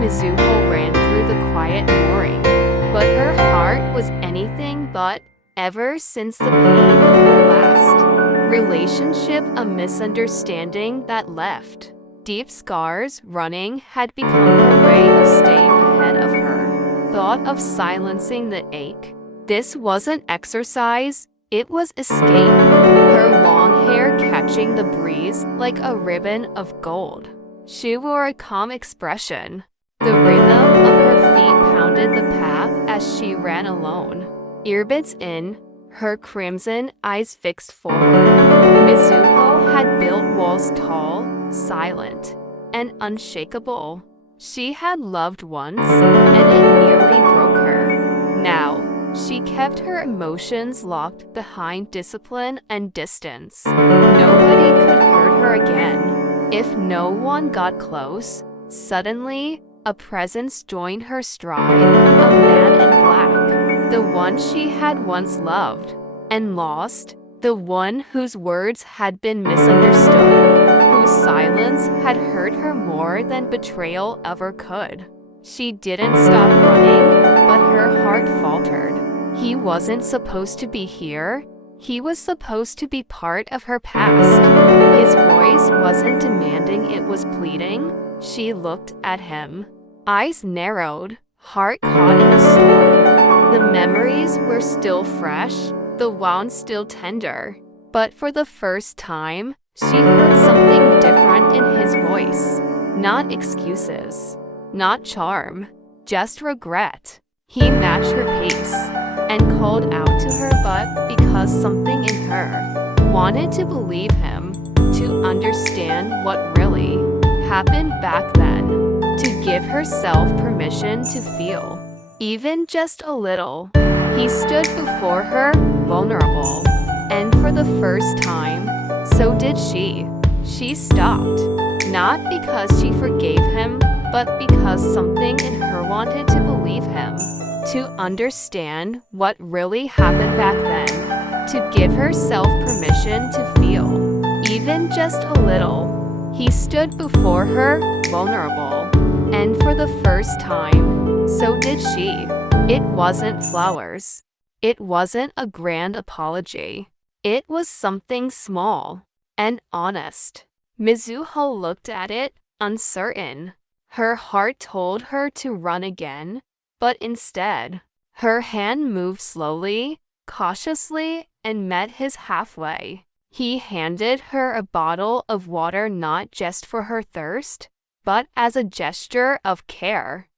Mizuho ran through the quiet mooring, but her heart was anything but. Ever since the pain of her last relationship, a misunderstanding that left deep scars running had become her way of staying ahead of her. Thought of silencing the ache. This wasn't exercise, it was escape. Her long hair catching the breeze like a ribbon of gold. She wore a calm expression. The rhythm of her feet pounded the path as she ran alone. Earbuds in, her crimson eyes fixed forward. Mizuho had built walls tall, silent, and unshakable. She had loved once, and it nearly broke her. Now, she kept her emotions locked behind discipline and distance. Nobody could hurt her again. If no one got close, suddenly, a presence joined her stride, a man in black. The one she had once loved and lost, the one whose words had been misunderstood, whose silence had hurt her more than betrayal ever could. She didn't stop running, but her heart faltered. He wasn't supposed to be here. He was supposed to be part of her past. His voice wasn't demanding, it was pleading. She looked at him. Eyes narrowed, heart caught in a storm. The memories were still fresh, the wound still tender. But for the first time, she heard something different in his voice. Not excuses, not charm, just regret. He matched her pace and called out to her, but because something in her wanted to believe him, to understand what really happened back then, to give herself permission to feel. Even just a little. He stood before her, vulnerable. And for the first time, so did she. She stopped. Not because she forgave him, but because something in her wanted to believe him. To understand what really happened back then. To give herself permission to feel. Even just a little. He stood before her, vulnerable. And for the first time, so did she. It wasn't flowers. It wasn't a grand apology. It was something small and honest. Mizuho looked at it, uncertain. Her heart told her to run again, but instead, her hand moved slowly, cautiously, and met his halfway. He handed her a bottle of water, not just for her thirst, but as a gesture of care.